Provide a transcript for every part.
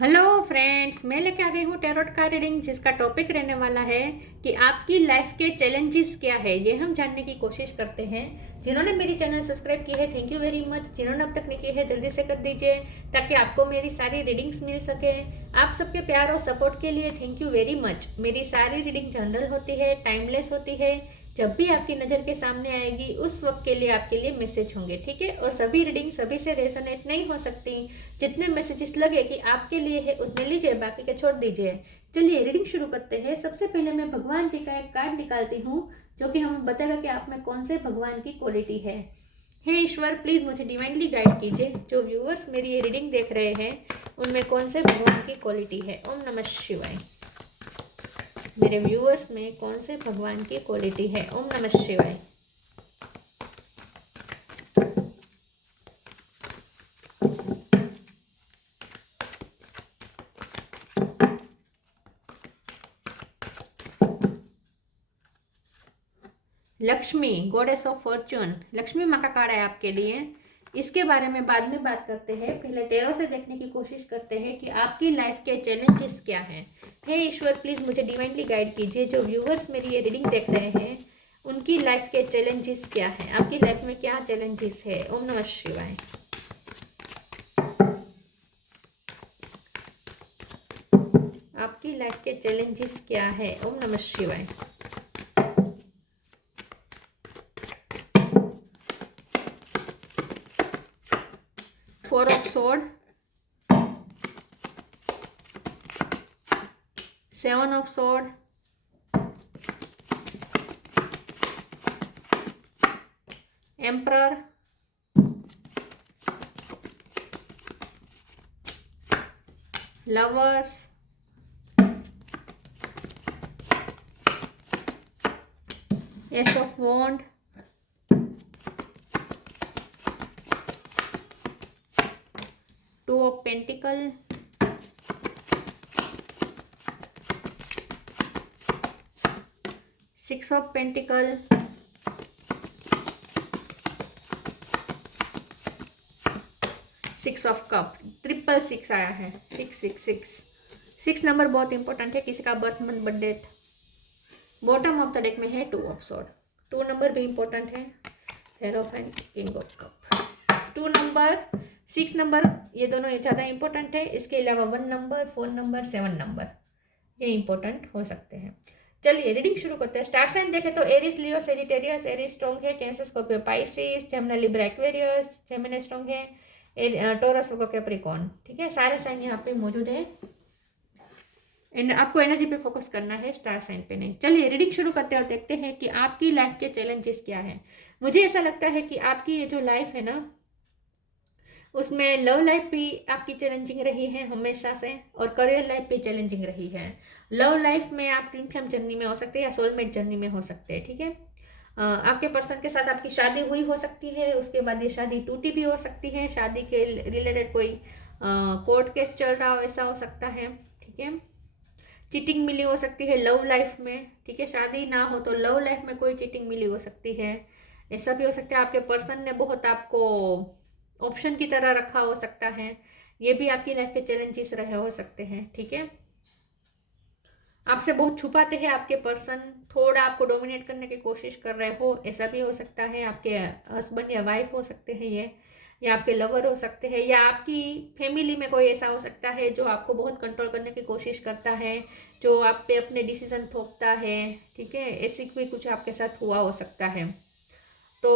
Hello friends, मैं लेके आ गई हूँ टैरोट का रीडिंग, जिसका टॉपिक रहने वाला है कि आपकी लाइफ के चैलेंजेस क्या है। ये हम जानने की कोशिश करते हैं। जिन्होंने मेरी चैनल सब्सक्राइब की है, थैंक यू वेरी मच। जिन्होंने अब तक नहीं की है, जल्दी से कर दीजिए ताकि आपको मेरी सारी रीडिंग्स मिल सके। आप सबके प्यार और सपोर्ट के लिए थैंक यू वेरी मच। मेरी सारी रीडिंग जनरल होती है, टाइमलेस होती है। जब भी आपकी नज़र के सामने आएगी उस वक्त के लिए आपके लिए मैसेज होंगे, ठीक है। और सभी रीडिंग सभी से रेजोनेट नहीं हो सकती। जितने मैसेजेस लगे कि आपके लिए है उतने लीजिए, बाकी के छोड़ दीजिए। चलिए रीडिंग शुरू करते हैं। सबसे पहले मैं भगवान जी का एक कार्ड निकालती हूँ जो कि हमें बताएगा कि आप में कौन से भगवान की क्वालिटी है। हे ईश्वर, प्लीज मुझे डिवाइनली गाइड कीजिए। जो व्यूअर्स मेरी ये रीडिंग देख रहे हैं उनमें कौन से भगवान की क्वालिटी है। ओम नमः शिवाय। मेरे व्यूअर्स में कौन से भगवान की क्वालिटी है। ओम नमः शिवाय। Lakshmi, goddess of Fortune, Lakshmi माँ का कार्ड है आपके लिए। इसके बारे में बाद में बात करते हैं। पहले टेरो से देखने की कोशिश करते हैं कि आपकी लाइफ के चैलेंजेस क्या हैं। हे ईश्वर, प्लीज मुझे डिवाइनली गाइड कीजिए। जो व्यूअर्स मेरी ये रीडिंग देख रहे हैं उनकी लाइफ के चैलेंजेस क्या हैं। आपकी लाइफ में क्या चैलेंजेस है। ओम नमः शिवाय। आपकी लाइफ के चैलेंजेस क्या है। ओम नमः शिवाय। Four of sword, seven of sword, emperor, lovers, ace of wand, two of pentacle, six of pentacle, six of cup, triple six आया है। Six six six, six number बहुत इंपॉर्टेंट है। किसी का birth month birth date. Bottom of the deck में है two of sword. Two number भी important है। Hierophant, king of cup, two number, six number, ये दोनों ज़्यादा इंपॉर्टेंट है। इसके अलावा one number, four number, seven number, ये इंपॉर्टेंट हो सकते हैं। चलिए रीडिंग शुरू करते हैं। स्टार साइन देखें तो एरिस, लियो, सेजिटेरियस। एरिस स्ट्रॉन्ग है। Cancer, Scorpio, Pisces, Gemini, Libra, Aquarius. Gemini strong है। टोरस, कैप्रिकॉर्न, ठीक है। सारे साइन यहाँ पे मौजूद है। एंड आपको एनर्जी पे फोकस करना है, स्टार साइन पे नहीं। चलिए रीडिंग शुरू करते हैं और देखते हैं कि आपकी लाइफ के चैलेंजेस क्या है। मुझे ऐसा लगता है कि आपकी ये जो लाइफ है ना, उसमें लव लाइफ भी आपकी चैलेंजिंग रही है हमेशा से, और करियर लाइफ भी चैलेंजिंग रही है। लव लाइफ में आप ट्विन फ्लेम जर्नी में हो सकते हैं या सोलमेट जर्नी में हो सकते हैं, ठीक है। आपके पर्सन के साथ आपकी शादी हुई हो सकती है, उसके बाद ये शादी टूटी भी हो सकती है। शादी के रिलेटेड कोई कोर्ट केस चल रहा हो, ऐसा हो सकता है, ठीक है। चीटिंग मिली हो सकती है लव लाइफ में, ठीक है। शादी ना हो तो लव लाइफ में कोई चीटिंग मिली हो सकती है। ऐसा भी हो सकता है आपके पर्सन ने बहुत आपको ऑप्शन की तरह रखा हो सकता है। ये भी आपकी लाइफ के चैलेंजेस रहे हो सकते हैं, ठीक है। आपसे बहुत छुपाते हैं आपके पर्सन, थोड़ा आपको डोमिनेट करने की कोशिश कर रहे हो, ऐसा भी हो सकता है। आपके हस्बैंड या वाइफ हो सकते हैं ये, या आपके लवर हो सकते हैं, या आपकी फैमिली में कोई ऐसा हो सकता है जो आपको बहुत कंट्रोल करने की कोशिश करता है, जो आप पे अपने डिसीजन थोपता है, ठीक है। ऐसी भी कुछ आपके साथ हुआ हो सकता है। तो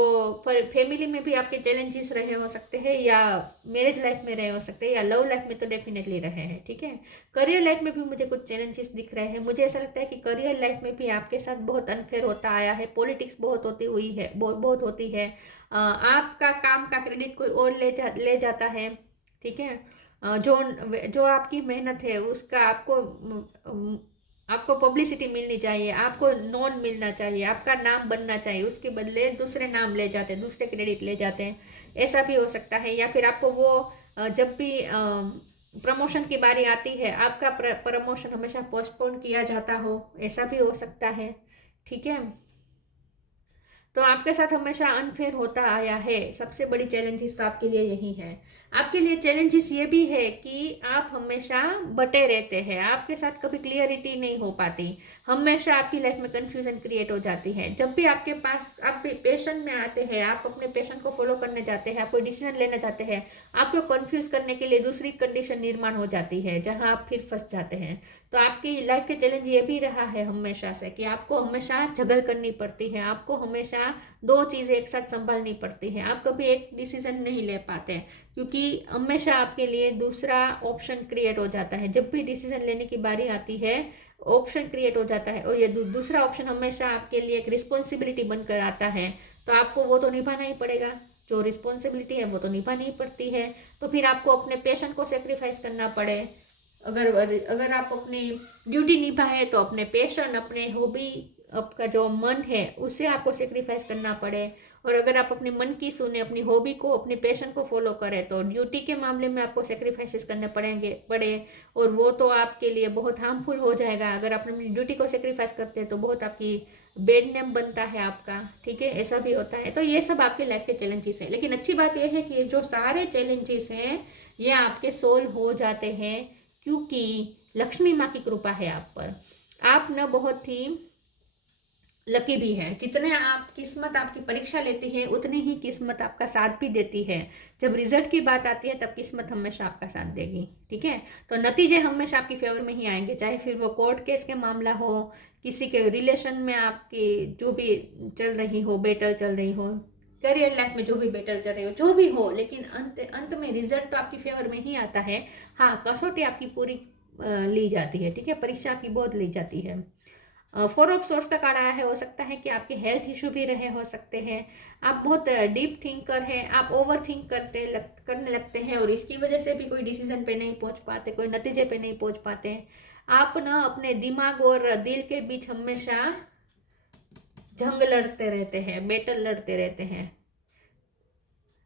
फैमिली में भी आपके चैलेंजेस रहे हो सकते हैं, या मैरिज लाइफ में रहे हो सकते हैं, या लव लाइफ में तो डेफिनेटली रहे हैं, ठीक है। करियर लाइफ में भी मुझे कुछ चैलेंजेस दिख रहे हैं। मुझे ऐसा लगता है कि करियर लाइफ में भी आपके साथ बहुत अनफेयर होता आया है। पॉलिटिक्स बहुत होती हुई है, बहुत होती है। आपका काम का क्रेडिट कोई और ले जाता है, ठीक है। जो जो आपकी मेहनत है उसका आपको पब्लिसिटी मिलनी चाहिए, आपको नोन मिलना चाहिए, आपका नाम बनना चाहिए, उसके बदले दूसरे नाम ले जाते हैं, दूसरे क्रेडिट ले जाते हैं। ऐसा भी हो सकता है। या फिर आपको वो जब भी प्रमोशन की बारी आती है, आपका प्रमोशन हमेशा पोस्टपोन किया जाता हो, ऐसा भी हो सकता है, ठीक है। तो आपके साथ हमेशा अनफेयर होता आया है। सबसे बड़ी चैलेंजेस तो आपके लिए यही है। आपके लिए चैलेंजेस ये भी है कि आप हमेशा बटे रहते हैं, आपके साथ कभी क्लियरिटी नहीं हो पाती, हमेशा आपकी लाइफ में कंफ्यूजन क्रिएट हो जाती है। जब भी आपके पास आप पेशेंट में आते हैं, आप अपने पेशेंट को फॉलो करने जाते हैं, आप कोई डिसीजन लेना चाहते हैं, आपको कंफ्यूज करने के लिए दूसरी कंडीशन निर्माण हो जाती है जहां आप फिर फंस जाते हैं। तो आपकी लाइफ के चैलेंज ये भी रहा है हमेशा से कि आपको हमेशा झगड़ करनी पड़ती है, आपको हमेशा दो चीज़ें एक साथ संभालनी पड़ती है, आप कभी एक डिसीजन नहीं ले पाते क्योंकि हमेशा आपके लिए दूसरा ऑप्शन क्रिएट हो जाता है। जब भी डिसीजन लेने की बारी आती है ऑप्शन क्रिएट हो जाता है और ये दूसरा ऑप्शन हमेशा आपके लिए एक रिस्पॉन्सिबिलिटी बनकर आता है। तो आपको वो तो निभाना ही पड़ेगा, जो रिस्पॉन्सिबिलिटी है वो तो निभानी ही पड़ती है। तो फिर आपको अपने पेशेंट को सेक्रीफाइस करना पड़े। अगर अगर आप अपनी ड्यूटी निभाए तो अपने पैशन, अपने हॉबी, आपका जो मन है उसे आपको सेक्रीफाइस करना पड़े। और अगर आप अपने मन की सुने, अपनी हॉबी को, अपने पैशन को फॉलो करें तो ड्यूटी के मामले में आपको सेक्रीफाइसेस करने पड़े। और वो तो आपके लिए बहुत हार्मफुल हो जाएगा। अगर आप अपनी ड्यूटी को सेक्रीफाइस करते हैं तो बहुत आपकी बेड नेम बनता है आपका, ठीक है, ऐसा भी होता है। तो ये सब आपके लाइफ के चैलेंजेस हैं, लेकिन अच्छी बात यह है कि जो सारे चैलेंजेस हैं ये आपके सोल्व हो जाते हैं क्योंकि लक्ष्मी माँ की कृपा है आप पर। आप न बहुत ही लकी भी है। जितने आप किस्मत आपकी परीक्षा लेती है उतनी ही किस्मत आपका साथ भी देती है। जब रिजल्ट की बात आती है तब किस्मत हमेशा आपका साथ देगी, ठीक है। तो नतीजे हमेशा आपकी फेवर में ही आएंगे, चाहे फिर वो कोर्ट केस के मामला हो, किसी के रिलेशन में आपकी जो भी चल रही हो, बैटल चल रही हो, करियर लाइफ में जो भी बैटल चल रही हो, जो भी हो, लेकिन अंत में रिजल्ट तो आपकी फेवर में ही आता है। हाँ, कसौटी आपकी पूरी ली जाती है, ठीक है, परीक्षा आपकी बहुत ली जाती है। फोर ऑफ सोर्स का कार्ड आया है, हो सकता है कि आपके हेल्थ इशू भी रहे हो सकते हैं। आप बहुत डीप थिंकर हैं, आप ओवर थिंक करने लगते हैं और इसकी वजह से भी कोई डिसीजन पे नहीं पहुंच पाते, कोई नतीजे पे नहीं पहुंच पाते। आप ना अपने दिमाग और दिल के बीच हमेशा जंग लड़ते रहते हैं, बैटल लड़ते रहते हैं।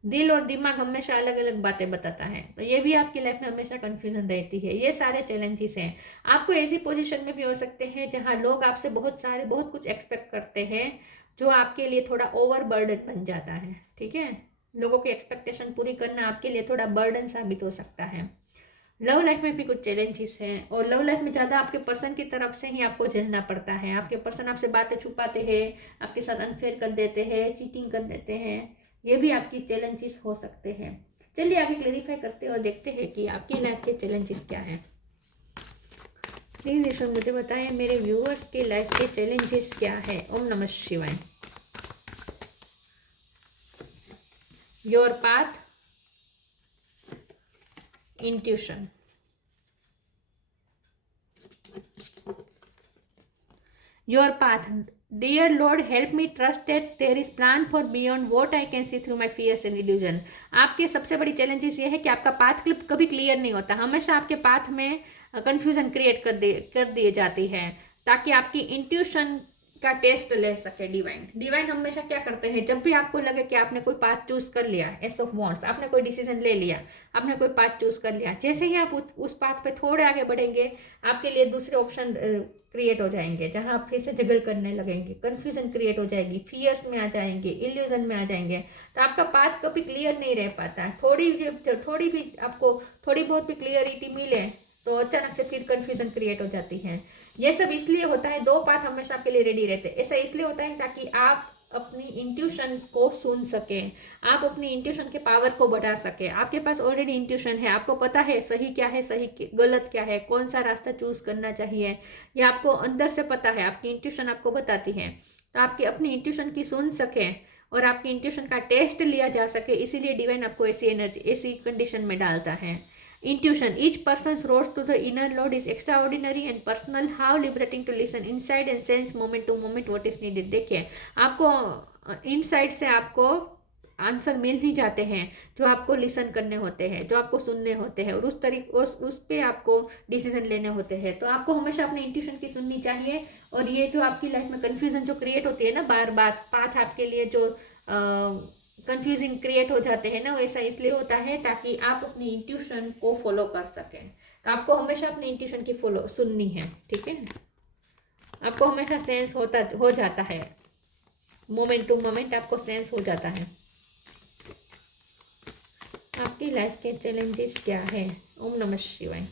दिल और दिमाग हमेशा अलग अलग बातें बताता है, तो ये भी आपकी लाइफ में हमेशा कंफ्यूजन रहती है। ये सारे चैलेंजेस हैं। आपको ऐसी पोजीशन में भी हो सकते हैं जहां लोग आपसे बहुत कुछ एक्सपेक्ट करते हैं जो आपके लिए थोड़ा ओवर बर्डन बन जाता है, ठीक है। लोगों की एक्सपेक्टेशन पूरी करना आपके लिए थोड़ा बर्डन साबित हो सकता है। लव लाइफ में भी कुछ चैलेंजेस हैं और लव लाइफ में ज़्यादा आपके पर्सन की तरफ से ही आपको झेलना पड़ता है। आपके पर्सन आपसे बातें छुपाते हैं, आपके साथ अनफेयर कर देते हैं, चीटिंग कर देते हैं। ये भी आपकी चैलेंजेस हो सकते हैं। चलिए आगे क्लेरिफाई करते हैं और देखते हैं कि आपकी लाइफ के चैलेंजेस क्या हैं। प्लीज ईश्वर मुझे बताएं मेरे व्यूअर्स की लाइफ के चैलेंजेस क्या है। ओम नमः शिवाय। Your path, intuition. Your path, dear lord help me trust that there is plan for beyond what I can see through my fears and illusion. आपके सबसे बड़ी चैलेंजेस ये है कि आपका पाथ कभी क्लियर नहीं होता, हमेशा आपके पाथ में कंफ्यूजन क्रिएट कर दिए जाती है ताकि आपकी इंट्यूशन का टेस्ट ले सके डिवाइन हमेशा क्या करते हैं, जब भी आपको लगे कि आपने कोई पाथ चूज कर लिया, एस ऑफ वॉन्ड्स, आपने कोई डिसीजन ले लिया, आपने कोई पाथ चूज कर लिया, जैसे ही आप उस पाथ पे थोड़े आगे बढ़ेंगे आपके लिए दूसरे ऑप्शन क्रिएट हो जाएंगे जहां आप फिर से झगड़ करने लगेंगे, कंफ्यूजन क्रिएट हो जाएगी, फियर्स में आ जाएंगे, इल्यूजन में आ जाएंगे। तो आपका पाथ कभी क्लियर नहीं रह पाता है। थोड़ी भी आपको थोड़ी बहुत भी क्लियरिटी मिले तो अचानक से फिर कंफ्यूजन क्रिएट हो जाती है। ये सब इसलिए होता है, दो पाथ हमेशा आपके लिए रेडी रहते हैं। ऐसा इसलिए होता है ताकि आप अपनी इंट्यूशन को सुन सकें, आप अपनी इंट्यूशन के पावर को बढ़ा सके। आपके पास ऑलरेडी इंट्यूशन है, आपको पता है सही क्या है, गलत क्या है, कौन सा रास्ता चूज करना चाहिए, ये आपको अंदर से पता है, आपकी इंट्यूशन आपको बताती है। तो आपकी अपनी इंट्यूशन की सुन सके और आपकी इंट्यूशन का टेस्ट लिया जा सके, इसीलिए डिवाइन आपको ऐसी एनर्जी, ऐसी कंडीशन में डालता है। Intuition. Each person's road to the inner Lord is extraordinary and personal. How liberating to listen inside and sense moment to moment what is needed. देखिए, आपको इनसाइड से आपको आंसर मिल ही जाते हैं जो आपको लिसन करने होते हैं, जो आपको सुनने होते हैं और उस पे आपको डिसीजन लेने होते हैं। तो आपको हमेशा अपने इंट्यूशन की सुननी चाहिए। और ये जो आपकी लाइफ में कन्फ्यूजन जो क्रिएट होती है ना, बार बार पाथ आपके लिए जो कंफ्यूजिंग क्रिएट हो जाते हैं ना, वैसा इसलिए होता है ताकि आप अपनी इंट्यूशन को फॉलो कर सकें। तो आपको हमेशा अपनी इंट्यूशन की सुननी है, ठीक है। आपको हमेशा सेंस हो जाता है मोमेंट टू मोमेंट आपको सेंस हो जाता है। आपकी लाइफ के चैलेंजेस क्या है? ओम नमः शिवाय।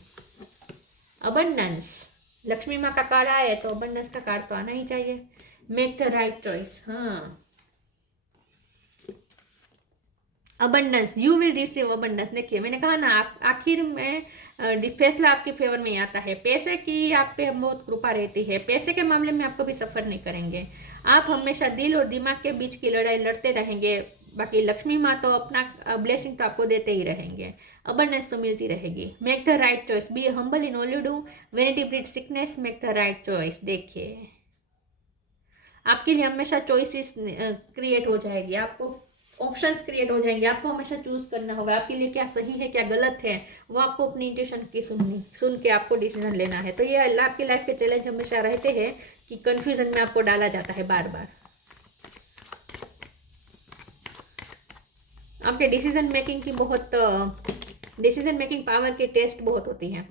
अबंडेंस, लक्ष्मी माँ का कार्ड आए तो अबंडेंस का कार्ड तो आना ही चाहिए। Make the right choice. हाँ, abundance, you will receive abundance. देखिए मैंने कहा ना, आप आखिर में फैसला आपके फेवर में आता है। पैसे की आप पे बहुत कृपा रहती है, पैसे के मामले में आप कभी सफर नहीं करेंगे। आप हमेशा दिल और दिमाग के बीच की लड़ाई लड़ते रहेंगे। बाकी लक्ष्मी माँ तो अपना ब्लेसिंग तो आपको देते ही रहेंगे, अबंडेंस तो मिलती रहेगी। Make the right choice, be humble in all you do, vanity breed sickness, make the right choice. देखिए आपके लिए हमेशा चॉइसेस क्रिएट हो जाएगी, आपको ऑप्शंस क्रिएट हो जाएंगे, आपको हमेशा चूज करना होगा आपके लिए क्या सही है क्या गलत है, वो आपको अपनी इंट्यूशन की सुन के आपको डिसीजन लेना है। तो ये आपकी लाइफ के चैलेंज हमेशा रहते हैं कि कंफ्यूजन में आपको डाला जाता है बार बार। आपके डिसीजन मेकिंग पावर के टेस्ट बहुत होती हैं।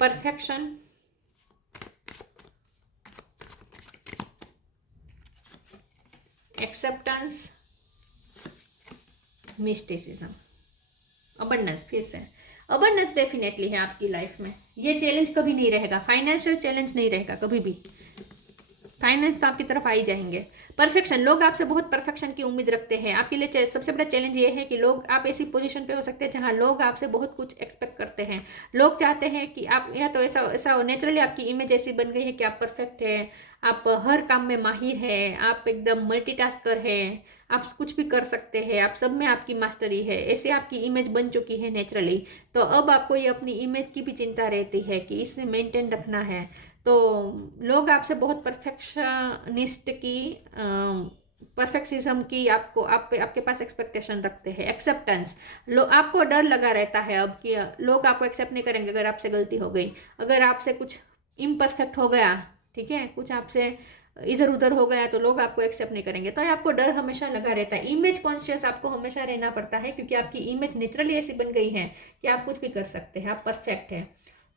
Perfection, acceptance, mysticism, abundance. फिर से अबंडेंस डेफिनेटली है आपकी लाइफ में। ये चैलेंज कभी नहीं रहेगा, फाइनेंशियल चैलेंज नहीं रहेगा कभी भी। फाइनेंस तो आपकी तरफ आ ही जाएंगे। परफेक्शन, लोग आपसे बहुत परफेक्शन की उम्मीद रखते हैं। आपके लिए सबसे बड़ा चैलेंज ये है कि लोग, आप ऐसी पोजीशन पे हो सकते हैं जहां लोग आपसे बहुत कुछ एक्सपेक्ट करते हैं। लोग चाहते हैं कि आप, या तो ऐसा नेचुरली आपकी इमेज ऐसी बन गई है कि आप परफेक्ट है, आप हर काम में माहिर है, आप एकदम मल्टीटास्कर है, आप कुछ भी कर सकते हैं, आप सब में आपकी मास्टरी है, ऐसे आपकी इमेज बन चुकी है नेचुरली। तो अब आपको ये अपनी इमेज की भी चिंता रहती है कि इसे मेंटेन रखना है। तो लोग आपसे बहुत परफेक्शिज्म की आपके पास एक्सपेक्टेशन रखते हैं। एक्सेप्टेंस, आपको डर लगा रहता है अब कि लोग आपको एक्सेप्ट नहीं करेंगे अगर आपसे गलती हो गई, अगर आपसे कुछ इम्परफेक्ट हो गया, ठीक है, कुछ आपसे इधर उधर हो गया तो लोग आपको एक्सेप्ट नहीं करेंगे। तो आपको डर हमेशा लगा रहता है। इमेज कॉन्शियस आपको हमेशा रहना पड़ता है क्योंकि आपकी इमेज नेचुरली ऐसी बन गई है कि आप कुछ भी कर सकते हैं, आप परफेक्ट हैं।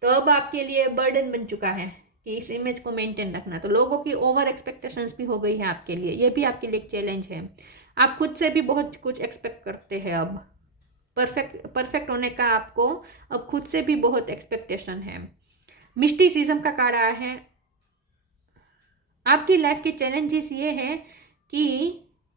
तो अब आपके लिए बर्डन बन चुका है कि इस इमेज को मेंटेन रखना। तो लोगों की ओवर एक्सपेक्टेशंस भी हो गई है आपके लिए, ये भी आपके लिए एक चैलेंज है। आप खुद से भी बहुत कुछ एक्सपेक्ट करते हैं अब, परफेक्ट होने का आपको अब खुद से भी बहुत एक्सपेक्टेशन है। मिस्टिसिज्म का कार्ड आया है। आपकी लाइफ के चैलेंजेस ये हैं कि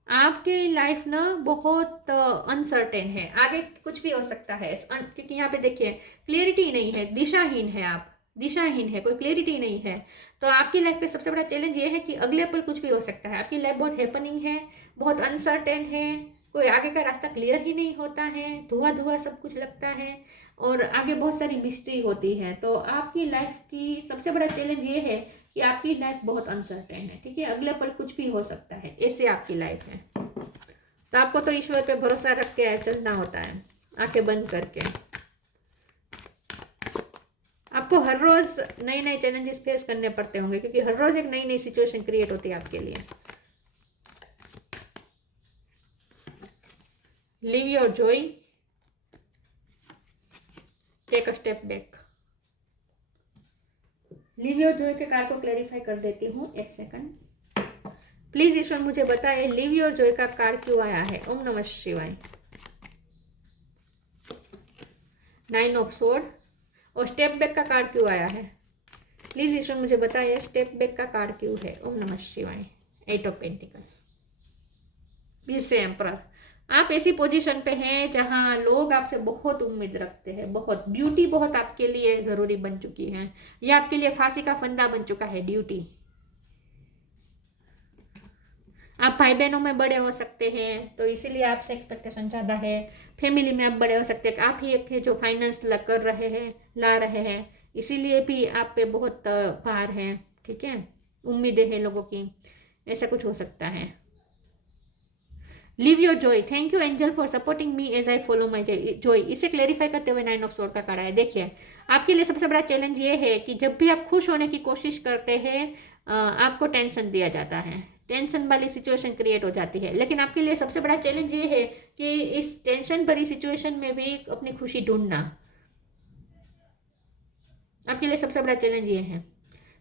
आपकी लाइफ ना बहुत अनसर्टेन है, आगे कुछ भी हो सकता है क्योंकि यहाँ पे देखिए क्लियरिटी नहीं है, दिशाहीन है, आप दिशाहीन है, कोई क्लियरिटी नहीं है। तो आपकी लाइफ पे सबसे बड़ा चैलेंज ये है कि अगले पल कुछ भी हो सकता है। आपकी लाइफ बहुत हैपनिंग है, बहुत अनसर्टेन है, कोई आगे का रास्ता क्लियर ही नहीं होता है, धुआं धुआं सब कुछ लगता है और आगे बहुत सारी मिस्ट्री होती है। तो आपकी लाइफ की सबसे बड़ा चैलेंज ये है कि आपकी लाइफ बहुत अनसर्टेन है, ठीक है, अगले पल कुछ भी हो सकता है, ऐसे आपकी लाइफ है। तो आपको तो ईश्वर पे भरोसा रख के चलना होता है, आंखें बंद करके। आपको हर रोज नए नए चैलेंजेस फेस करने पड़ते होंगे क्योंकि हर रोज एक नई नई सिचुएशन क्रिएट होती है आपके लिए। Live your joy, take a step back. Live your joy के कार्ड को क्लैरिफाई कर देती हूँ, एक सेकंड प्लीज। ईश्वर मुझे बताए लिव योर जॉय का कार्ड क्यों आया है? ओम नमः शिवाय। 9 ऑफ स्वॉर्ड और स्टेप बैक का कार्ड क्यों आया है? प्लीज ईश्वर मुझे बताइए स्टेप बैक का कार्ड क्यों है? ओम नमः शिवाय। 8 ऑफ पेंटिकल, फिर से एम्परर। आप ऐसी पोजीशन पे हैं जहां लोग आपसे बहुत उम्मीद रखते हैं, बहुत ड्यूटी बहुत आपके लिए जरूरी बन चुकी है, यह आपके लिए फांसी का फंदा बन चुका है ड्यूटी। आप भाई बहनों में बड़े हो सकते हैं तो इसीलिए आपसे एक्सपेक्टेशन ज़्यादा है। फैमिली में आप बड़े हो सकते हैं, आप ही एक है जो फाइनेंस कर रहे हैं, ला रहे हैं, इसीलिए भी आप पे बहुत भार है, ठीक है, उम्मीदें हैं लोगों की, ऐसा कुछ हो सकता है। Live your joy, thank you angel for supporting me as I follow my joy. इसे क्लेरिफाई करते हुए 9 ऑफ स्वॉर्ड का कार्ड है। देखिए आपके लिए सबसे बड़ा चैलेंज ये है कि जब भी आप खुश होने की कोशिश करते हैं आपको टेंशन दिया जाता है, टेंशन वाली सिचुएशन क्रिएट हो जाती है। लेकिन आपके लिए सबसे बड़ा चैलेंज ये है कि इस टेंशन भरी सिचुएशन में भी अपनी खुशी ढूंढना, आपके लिए सबसे बड़ा चैलेंज ये है।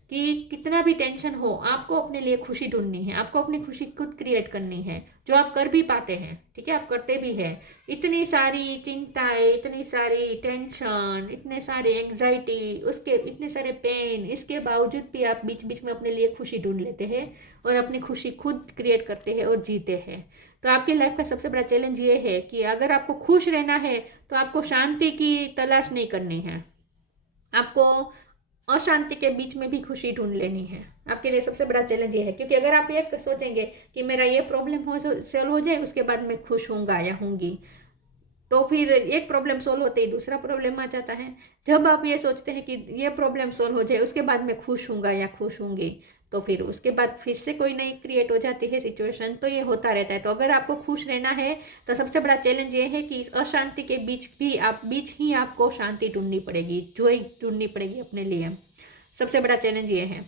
कि कितना भी टेंशन हो, आपको अपने लिए खुशी ढूंढनी है, आपको अपनी खुशी खुद क्रिएट करनी है, जो आप कर भी पाते हैं, ठीक है, आप करते भी हैं। इतनी सारी चिंताएं, इतनी सारी टेंशन, इतने सारे एंग्जाइटी, उसके इतने सारे पेन, इसके बावजूद भी आप बीच बीच में अपने लिए खुशी ढूंढ लेते हैं और अपनी खुशी खुद क्रिएट करते हैं और जीते हैं। तो आपकी लाइफ का सबसे बड़ा चैलेंज ये है कि अगर आपको खुश रहना है तो आपको शांति की तलाश नहीं करनी है, आपको अशांति के बीच में भी खुशी ढूंढ लेनी है। आपके लिए सबसे बड़ा चैलेंज ये है, क्योंकि अगर आप ये सोचेंगे कि मेरा ये प्रॉब्लम सॉल्व हो जाए उसके बाद मैं खुश होऊंगा या होंगी, तो फिर एक प्रॉब्लम सोल्व होते ही दूसरा प्रॉब्लम आ जाता है। जब आप ये सोचते हैं कि ये प्रॉब्लम सोल्व हो जाए उसके बाद मैं खुश होऊंगा या खुश होंगी, तो फिर उसके बाद फिर से कोई नई क्रिएट हो जाती है सिचुएशन, तो ये होता रहता है। तो अगर आपको खुश रहना है तो सबसे बड़ा चैलेंज ये है कि इस अशांति के बीच ही आपको शांति ढूंढनी पड़ेगी, जॉय ढूंढनी पड़ेगी अपने लिए। सबसे बड़ा चैलेंज ये है।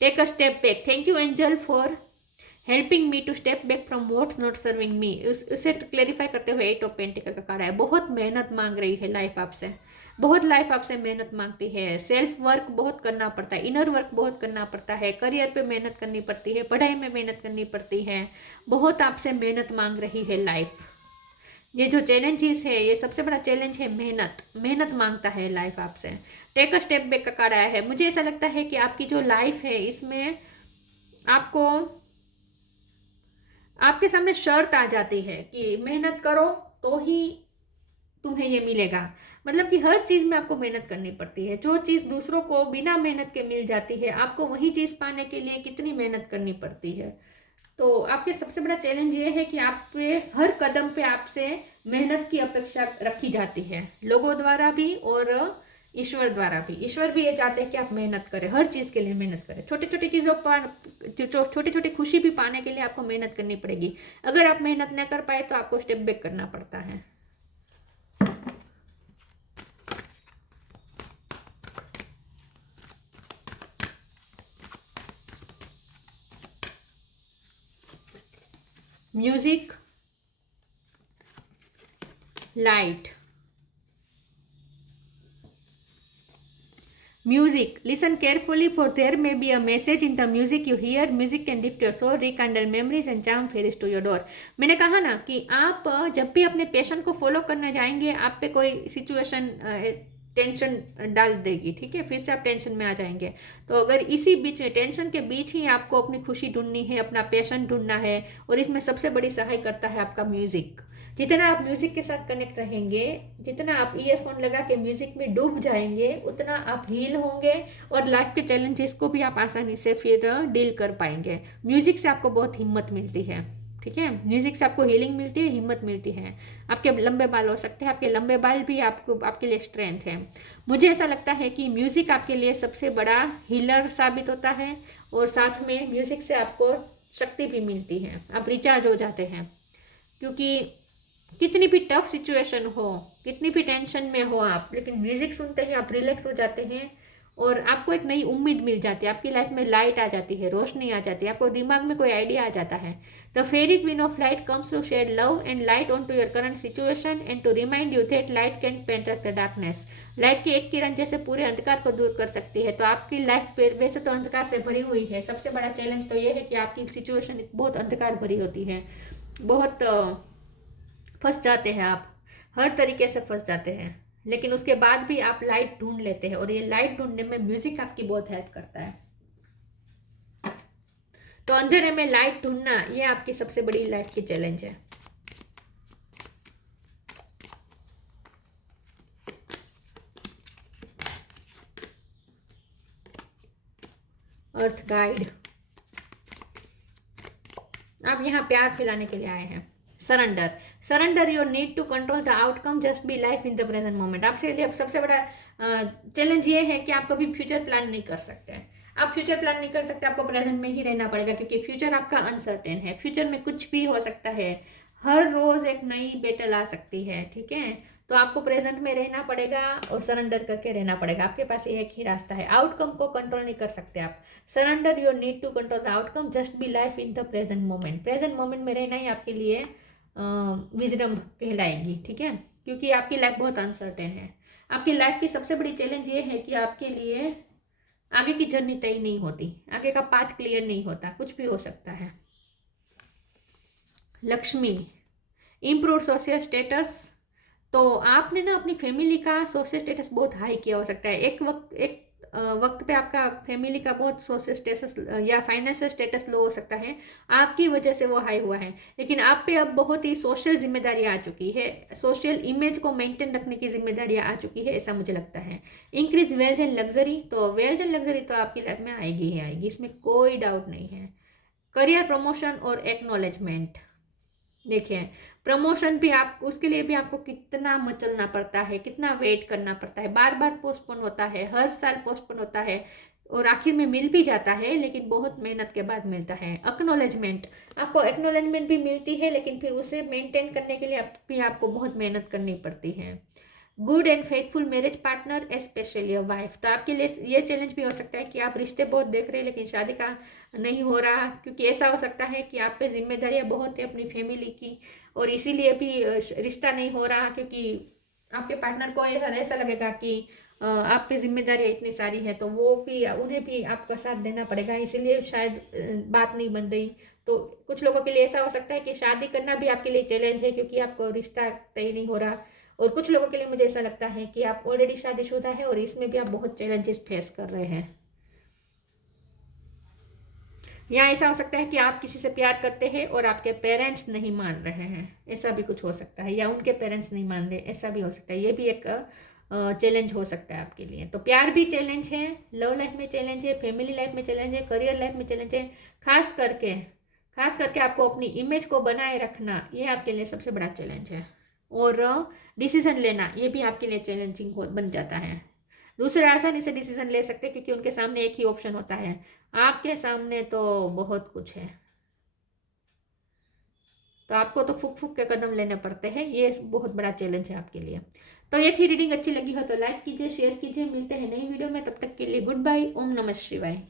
Take a step back. Thank you angel for helping me to step back from what's not serving me. उसे क्लेरिफाई करते हुए 8 ऑफ पेंटिकल का कार्ड है। बहुत मेहनत मांग रही है लाइफ आपसे, बहुत लाइफ आपसे मेहनत मांगती है। सेल्फ वर्क बहुत करना पड़ता है, इनर वर्क बहुत करना पड़ता है, करियर पे मेहनत करनी पड़ती है, पढ़ाई में मेहनत करनी पड़ती है, बहुत आपसे मेहनत मांग रही है लाइफ। ये जो चैलेंजेस है, ये सबसे बड़ा चैलेंज है, मेहनत मांगता है लाइफ आपसे। टेक अ स्टेप बैक का कार्ड आया है। मुझे ऐसा लगता है कि आपकी जो लाइफ है इसमें आपको, आपके सामने शर्त आ जाती है कि मेहनत करो तो ही तुम्हें ये मिलेगा। मतलब कि हर चीज में आपको मेहनत करनी पड़ती है। जो चीज दूसरों को बिना मेहनत के मिल जाती है, आपको वही चीज पाने के लिए कितनी मेहनत करनी पड़ती है। तो आपके सबसे बड़ा चैलेंज ये है कि आप पे हर कदम पे आपसे मेहनत की अपेक्षा रखी जाती है, लोगों द्वारा भी और ईश्वर द्वारा भी। ईश्वर भी ये चाहते हैं कि आप मेहनत करें, हर चीज के लिए मेहनत करें। छोटी छोटी चीजों पर, छोटी छोटी खुशी भी पाने के लिए आपको मेहनत करनी पड़ेगी। अगर आप मेहनत न कर पाए तो आपको स्टेप बैक करना पड़ता है। Music, light, music. Listen carefully, for there may be a message in the music you hear. Music can lift your soul, rekindle memories and charm fairies to your door. मैंने कहा ना कि आप जब भी अपने पैशन को फॉलो करने जाएंगे, आप पे कोई सिचुएशन टेंशन डाल देगी, ठीक है, फिर से आप टेंशन में आ जाएंगे। तो अगर इसी बीच में, टेंशन के बीच ही आपको अपनी खुशी ढूंढनी है, अपना पैशन ढूंढना है, और इसमें सबसे बड़ी सहाय करता है आपका म्यूजिक। जितना आप म्यूजिक के साथ कनेक्ट रहेंगे, जितना आप ईयरफोन लगा के म्यूजिक में डूब जाएंगे, उतना आप हील होंगे और लाइफ के चैलेंजेस को भी आप आसानी से फिर डील कर पाएंगे। म्यूजिक से आपको बहुत हिम्मत मिलती है, ठीक है, म्यूजिक से आपको हीलिंग मिलती है, हिम्मत मिलती है। आपके लंबे बाल हो सकते हैं, आपके लंबे बाल भी आपको, आपके लिए स्ट्रेंथ है। मुझे ऐसा लगता है कि म्यूजिक आपके लिए सबसे बड़ा हीलर साबित होता है, और साथ में म्यूजिक से आपको शक्ति भी मिलती है, आप रिचार्ज हो जाते हैं। क्योंकि कितनी भी टफ सिचुएशन हो, कितनी भी टेंशन में हो आप, लेकिन म्यूजिक सुनते ही आप रिलैक्स हो जाते हैं और आपको एक नई उम्मीद मिल जाती है, आपकी लाइफ में लाइट आ जाती है, रोशनी आ जाती है, आपको दिमाग में कोई आइडिया आ जाता है। The fairy queen of light comes to shed love and light on to your current situation and to remind you that light can penetrate the darkness. Light की एक किरण जैसे पूरे अंधकार को दूर कर सकती है। तो आपकी लाइफ वैसे तो अंधकार से भरी हुई है, सबसे बड़ा चैलेंज तो ये है कि आपकी सिचुएशन बहुत अंधकार भरी होती है, बहुत फंस जाते हैं आप, हर तरीके से फंस जाते हैं, लेकिन उसके बाद भी आप लाइट ढूंढ लेते हैं, और ये लाइट ढूंढने में म्यूजिक आपकी बहुत हेल्प करता है। तो अंधेरे में लाइट ढूंढना, ये आपकी सबसे बड़ी लाइफ की चैलेंज है। अर्थ गाइड, आप यहाँ प्यार फैलाने के लिए आए हैं। Surrender your need to control the outcome, just be life in the present moment. आपसे लिए सबसे बड़ा चैलेंज ये है कि आप कभी फ्यूचर प्लान नहीं कर सकते। आप फ्यूचर प्लान नहीं कर सकते, आपको प्रेजेंट में ही रहना पड़ेगा, क्योंकि फ्यूचर आपका अनसर्टेन है। फ्यूचर में कुछ भी हो सकता है, हर रोज एक नई बैटल आ सकती है, ठीक है। तो आपको प्रेजेंट में रहना पड़ेगा और सरेंडर करके रहना पड़ेगा। आपके पास एक ही रास्ता है, आउटकम को कंट्रोल नहीं कर सकते आप। Surrender your need to control the outcome, just be life in the present moment. Present moment में रहना ही आपके लिए विजडम कहलाएगी, ठीक है, क्योंकि आपकी लाइफ बहुत अनसर्टेन है। आपकी लाइफ की सबसे बड़ी चैलेंज ये है कि आपके लिए आगे की जर्नी तय नहीं होती, आगे का पाथ क्लियर नहीं होता, कुछ भी हो सकता है। Lakshmi, improve social status. तो आपने ना अपनी फैमिली का सोशल स्टेटस बहुत हाई किया हो सकता है। एक वक्त पे आपका फैमिली का बहुत सोशल स्टेटस या फाइनेंशियल स्टेटस लो हो सकता है, आपकी वजह से वो हाई हुआ है। लेकिन आप पे अब बहुत ही सोशल जिम्मेदारी आ चुकी है, सोशल इमेज को मेंटेन रखने की जिम्मेदारी आ चुकी है, ऐसा मुझे लगता है। इंक्रीज वेल्थ एंड लग्जरी, तो वेल्थ एंड लग्जरी तो आपकी लाइफ में आएगी ही आएगी, इसमें कोई डाउट नहीं है। करियर प्रमोशन और एक्नॉलेजमेंट, देखिए प्रमोशन भी आप, उसके लिए भी आपको कितना मचलना पड़ता है, कितना वेट करना पड़ता है, बार बार पोस्टपोन होता है, हर साल पोस्टपोन होता है, और आखिर में मिल भी जाता है, लेकिन बहुत मेहनत के बाद मिलता है। एक्नॉलेजमेंट, आपको एक्नॉलेजमेंट भी मिलती है, लेकिन फिर उसे मेंटेन करने के लिए भी आपको बहुत मेहनत करनी पड़ती है। Good and faithful marriage partner, specially your wife, तो आपके लिए ये चैलेंज भी हो सकता है कि आप रिश्ते बहुत देख रहे हैं लेकिन शादी का नहीं हो रहा, क्योंकि ऐसा हो सकता है कि आप पे जिम्मेदारियां बहुत है अपनी फैमिली की, और इसीलिए भी रिश्ता नहीं हो रहा, क्योंकि आपके पार्टनर को ऐसा लगेगा कि आप पे जिम्मेदारियां इतनी सारी है, तो वो भी, उन्हें भी आपका साथ देना पड़ेगा, इसीलिए शायद बात नहीं बन रही। तो कुछ लोगों के लिए ऐसा हो सकता है कि शादी करना भी आपके लिए चैलेंज है, क्योंकि आपको रिश्ता तय नहीं हो रहा। और कुछ लोगों के लिए मुझे ऐसा लगता है कि आप ऑलरेडी शादीशुदा है और इसमें भी आप बहुत चैलेंजेस फेस कर रहे हैं। या ऐसा हो सकता है कि आप किसी से प्यार करते हैं और आपके पेरेंट्स नहीं मान रहे हैं, ऐसा भी कुछ हो सकता है, या उनके पेरेंट्स नहीं मान रहे, ऐसा भी हो सकता है। ये भी एक चैलेंज हो सकता है आपके लिए। तो प्यार भी चैलेंज है, लव लाइफ में चैलेंज है, फैमिली लाइफ में चैलेंज है, करियर लाइफ में चैलेंज है। खास करके आपको अपनी इमेज को बनाए रखना, ये आपके लिए सबसे बड़ा चैलेंज है। और डिसीजन लेना, ये भी आपके लिए चैलेंजिंग बन जाता है। दूसरे आसानी से डिसीजन ले सकते हैं, क्योंकि उनके सामने एक ही ऑप्शन होता है, आपके सामने तो बहुत कुछ है, तो आपको तो फूक फूक के कदम लेने पड़ते हैं, ये बहुत बड़ा चैलेंज है आपके लिए। तो ये थी रीडिंग, अच्छी लगी हो तो लाइक कीजिए, शेयर कीजिए, मिलते हैं नई वीडियो में, तब तक के लिए गुड बाय, ओम नमः शिवाय।